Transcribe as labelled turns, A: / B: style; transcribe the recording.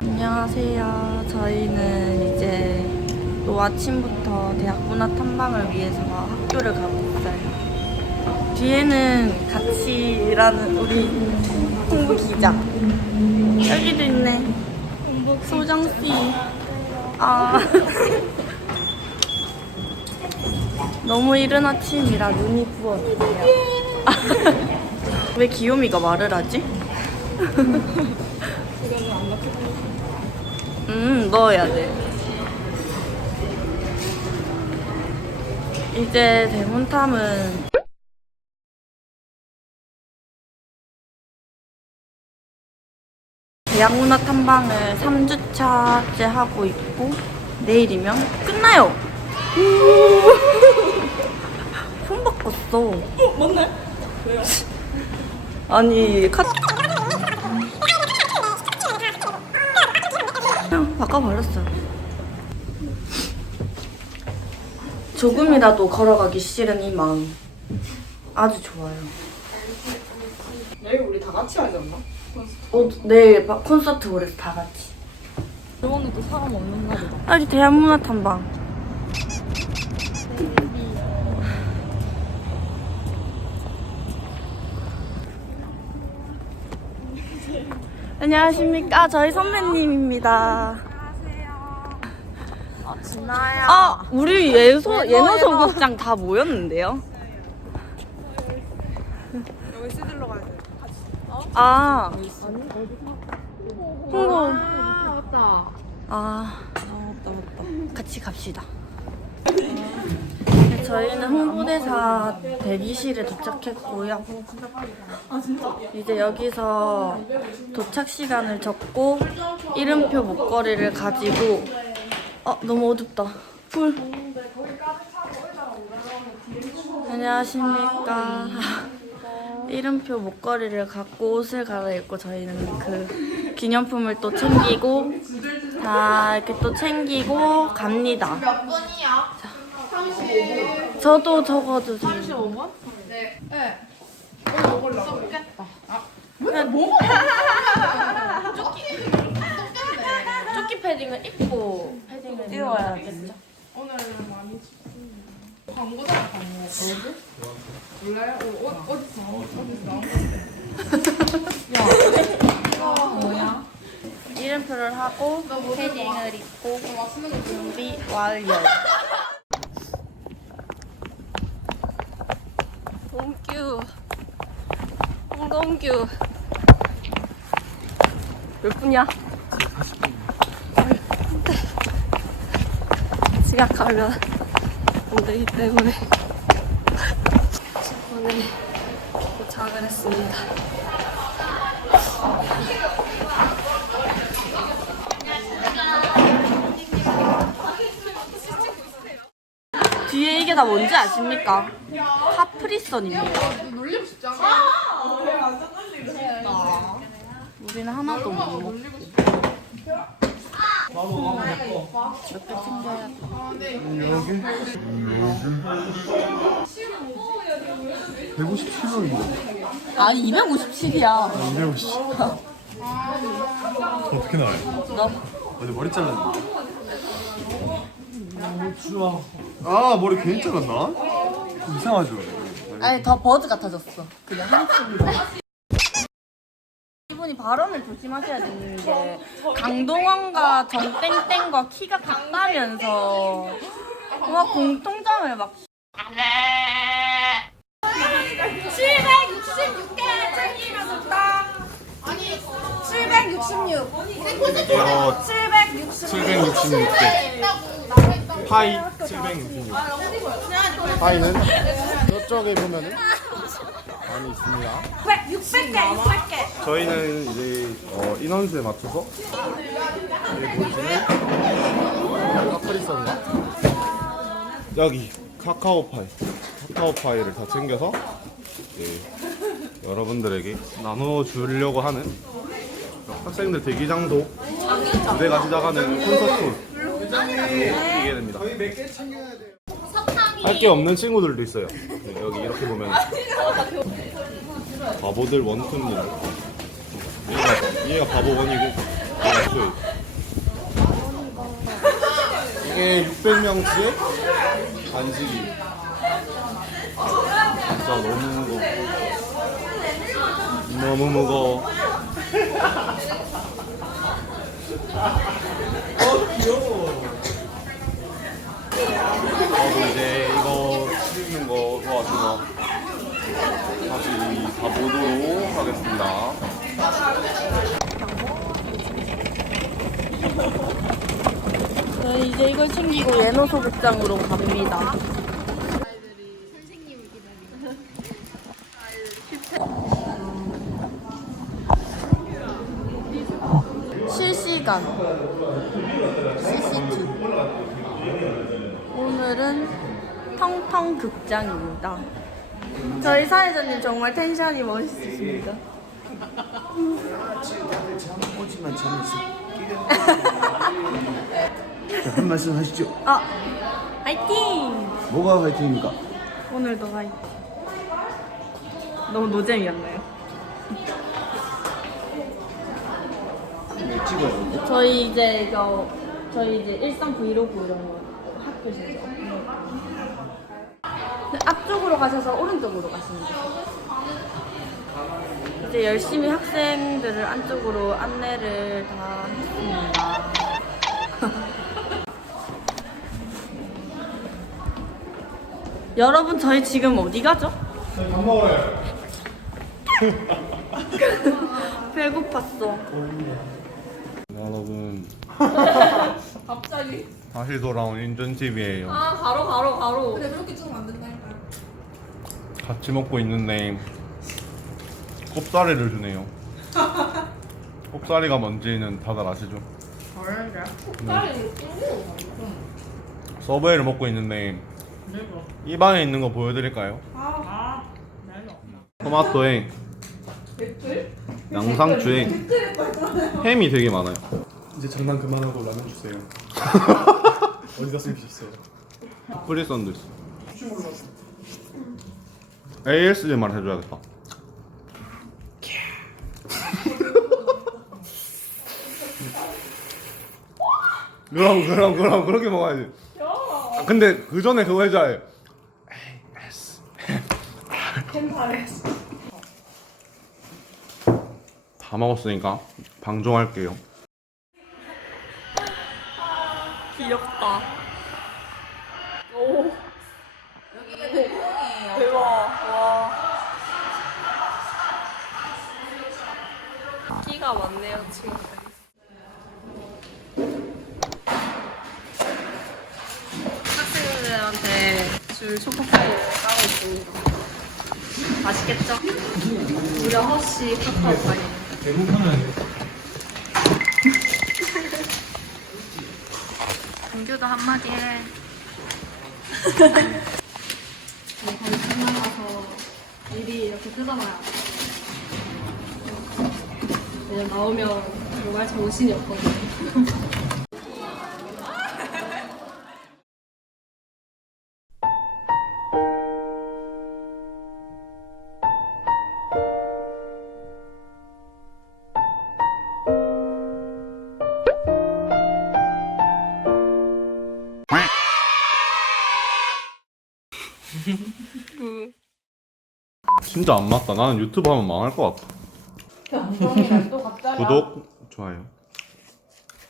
A: 안녕하세요. 저희는 이제 또 아침부터 대학 문화 탐방을 위해서 학교를 가고 있어요. 뒤에는 같이 일하는 우리 홍보 기자. 여기도 있네. 소정 씨. 아. 너무 이른 아침이라 눈이 부었어요. 왜 기요미가 말을 하지? 음, 넣어야 돼. 이제 대문탐은 대학문화 탐방을 3주차째 하고 있고 내일이면 끝나요. 손 바꿨어. 어, 맞네. 왜요? 아니 카 바꿔버렸어요. 조금이라도 걸어가기 싫은 이 마음 아주 좋아요.
B: 내일 우리 다 같이 하지 않나?
A: 어, 내일 막 콘서트 올해서 다 같이.
B: 저번에 또 사람 없는 날이다.
A: 아직 대한문화 탐방. 안녕하십니까. 저희 선배님입니다.
B: 아, 진아야.
A: 아, 우리 예소, 예너 소극장 다 모였는데요?
B: 여기 시들러 가야 돼.
A: 아, 홍보.
B: 아, 맞다.
A: 아,
B: 아, 맞다, 맞다.
A: 같이 갑시다. 네, 저희는 홍보대사 대기실에 도착했고요. 이제 여기서 도착 시간을 적고 이름표 목걸이를 가지고 어 너무 어둡다. 불. 안녕하십니까. 이름표 목걸이를 갖고 옷을 갈아입고 저희는 그 기념품을 또 챙기고 자 이렇게 또 챙기고 갑니다. 몇 분이야? 저도 적어주세요.
B: 35번?
A: 조끼 패딩을 입고 패딩을 입어야겠죠.
B: 오늘은 많이 광고잖아, 광고. 어디? 몰라요? 어, 어, 어디서? 어디서 뭐야?
A: 이름표를 하고 패딩을 입고
B: 맛있는 거 주는
A: 준비 완료. 동규, 홍동규. 몇 분이야? 40분. 지각하면 안 되기 때문에 오늘 도착을 했습니다. 뒤에 이게 다 뭔지 아십니까? 카프리선입니다. 우리는 하나도 못 먹고. 몇개 챙겨야 돼.
C: 157원인데
A: 아니 257이야.
C: 250 어떻게 나와요?
A: 너
C: 어제 머리 잘랐는데 아 머리 괜히 잘랐나? 좀 이상하죠?
A: 아니 더 버즈 같아졌어. 그냥 한숨 이분이 발언을 조심하셔야 되는 게 강동원과 정땡땡과 키가 같다면서. 막 공통점을 막
D: 766개 챙기면서 아니 766
C: 어
D: 766
C: 766개. 파이 766 파이는? 저쪽에 보면은 많이 있습니다.
D: 600개 600개.
C: 저희는 이제 어, 인원수에 맞춰서 여기 보이시는 카프리선과 여기 카카오파이 카카오파이를 다 챙겨서 이제 여러분들에게 나눠주려고 하는 학생들 대기 장소 무대가 시작하는 콘서트 이게 됩니다. 할 게 없는 친구들도 있어요. 네, 여기 이렇게 보면 바보들 원투입니다. 얘가, 얘가 바보 원이고 없어요. 이게 600명치의 간식이. 진짜 너무 무거워. 너무 무거워. 저도 이제 이거 치우는 거 도와줘서 다시 가보도록 하겠습니다.
A: 저희 이제 이걸 챙기고 예노소 극장으로 갑니다. 실시간 CCTV 오늘은 텅텅 극장입니다. 저희 사회자님 정말 텐션이 멋있으십니다.
E: 오지만 재밌어. 자, 한 말씀 하시죠.
A: 아, 화이팅!
E: 뭐가 화이팅입니까?
A: 오늘도 화이팅. 너무 노잼이었나요?
E: 네, 찍어야 되는데.
A: 저희 이제 이거 저희 이제 일상 브이로그 이런 거 학교에서 네, 앞쪽으로 가셔서 오른쪽으로 가시면 돼요. 이제 열심히 학생들을 안쪽으로 안내를 다 했습니다. 여러분 저희 지금 어디 가죠?
C: 밥 먹으래.
A: 배고팠어.
C: 여러분. 다시 돌아온 인전 TV예요.
D: 아 바로 바로 바로.
B: 근데 그렇게 좀안 된다니까.
C: 같이 먹고 있는데 꼽사리를 주네요. 꼽사리가 뭔지는 다들 아시죠? 네. 서브웨이를 먹고 있는데 입안에 있는 거 보여드릴까요? 토마토에 양상추에 햄이 되게 많아요.
F: 이제 장난 그만하고 라면 주세요. 어디다 숨기셨어요?
C: 프리 썬드스. ASMR 해줘야겠다. 그럼 그럼 그럼 그렇게 먹어야지. 아, 근데 그 전에 그거 해줘야 해. 다 먹었으니까 방종할게요.
A: 귀엽다. 오. 여기가 대박이에요. 대박.
D: 끼가 많네요 친구들. 학생들한테 줄 초코파이를 까고 있습니다. 맛있겠죠? 무려 허쉬 카카오파이. 공규도 한마디 해. 관심 많아서 일이 이렇게 뜯어놔야 이제 나오면 정말 정신이 없거든요.
C: 진짜 안 맞다. 나는 유튜브 하면 망할 것 같아. 구독, 좋아요.